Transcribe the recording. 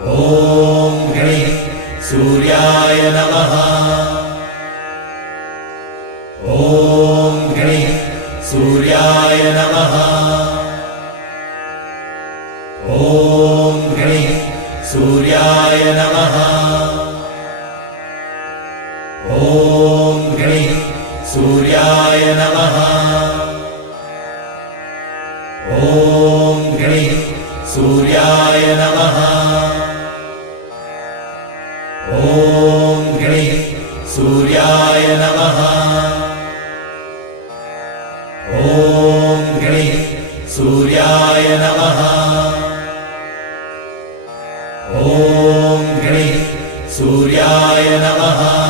ॐ गणेश सूर्याय नमः। ॐ गणेश सूर्याय नमः। ॐ गणेश सूर्याय नमः। ॐ गणेश सूर्याय नमः। ॐ गणेश सूर्याय नमः। ॐ गणेश सूर्याय नमः। ॐ गणेश सूर्याय नमः। ॐ गणेश सूर्याय नमः।